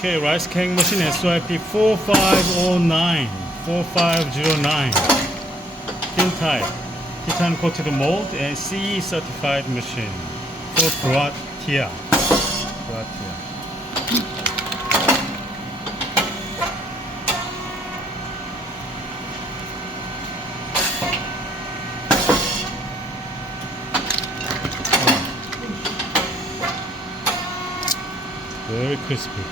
Okay, rice cake machine SYP4509, 4509. Thin type, titan coated mold and CE certified machine for Croatia. Very crispy.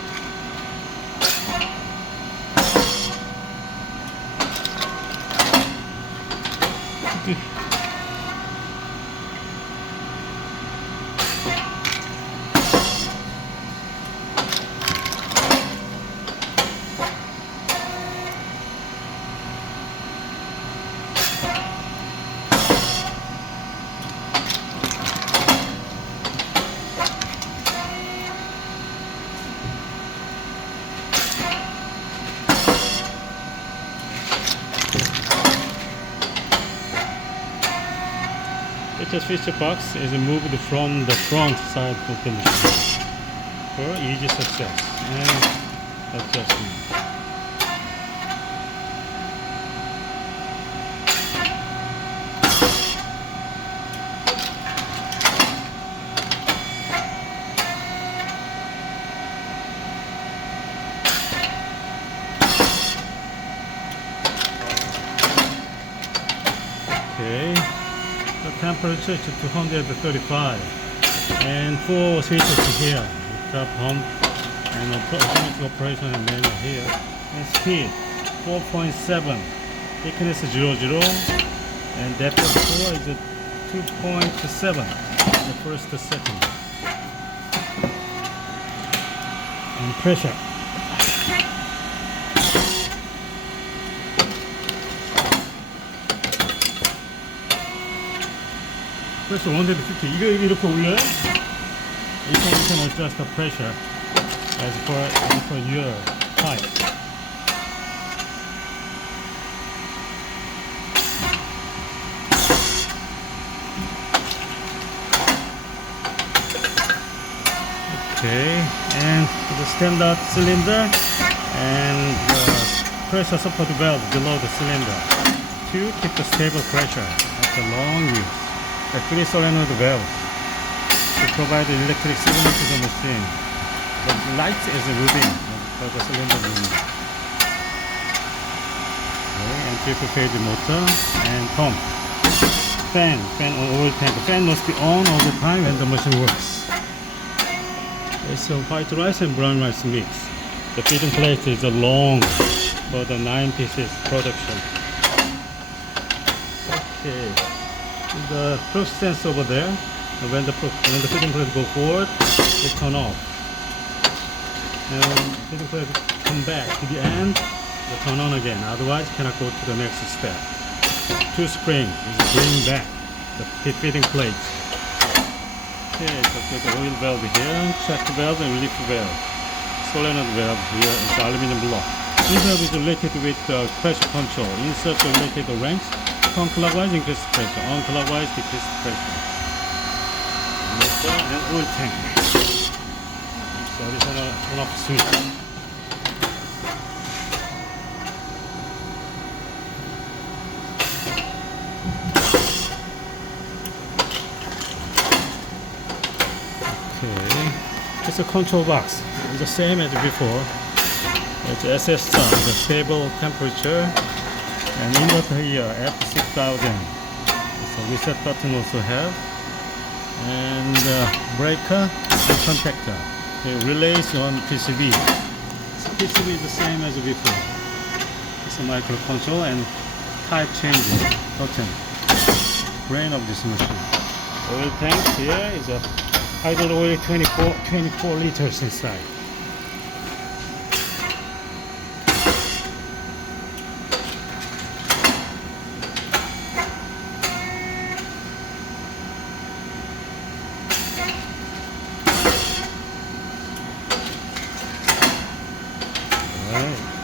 The switch box is moved from the front side of the machine for easy success and adjustment. Okay. The temperature is 235 and 4 switches here, the pump and automatic operation and manual here, and speed 4.7, thickness 0.0 and depth of core is 2.7, the first setting, and pressure. Pressure 150. 이거 이렇게 올려요? You can adjust the pressure as per your height. Okay, and the standard cylinder and the pressure support valve below the cylinder to keep the stable pressure after long use. The 3 solenoid valves to provide electric signal to the machine. The light is moving for the cylinder moving. Okay, anti-phase motor and pump. Fan on oil tank. The fan must be on all the time when the machine works. It's a white rice and brown rice mix. The feeding plate is long for the 9 pieces production. Okay. The push sense over there, when the feeding plate go forward, they turn off. And feeding plate come back to the end, they turn on again. Otherwise, cannot go to the next step. 2 springs is bringing back the feeding plate. Okay, so there's the oil valve here, check valve and relief valve. Solenoid valve here is the aluminum block. This valve is related with the pressure control. Insert the related ranks. Clockwise increase pressure, on clockwise decrease pressure. Motor and oil tank. So additional on-off switch. Okay, it's a control box. It's the same as before. It's SSR, the stable temperature. And inverter here, F6000. So reset button also have. And breaker and contactor. Okay, relays on PCB. So PCB is the same as before. It's a microcontrol and type changing button. Brain of this machine. Oil tank here is a idle oil 24 liters inside. Alright.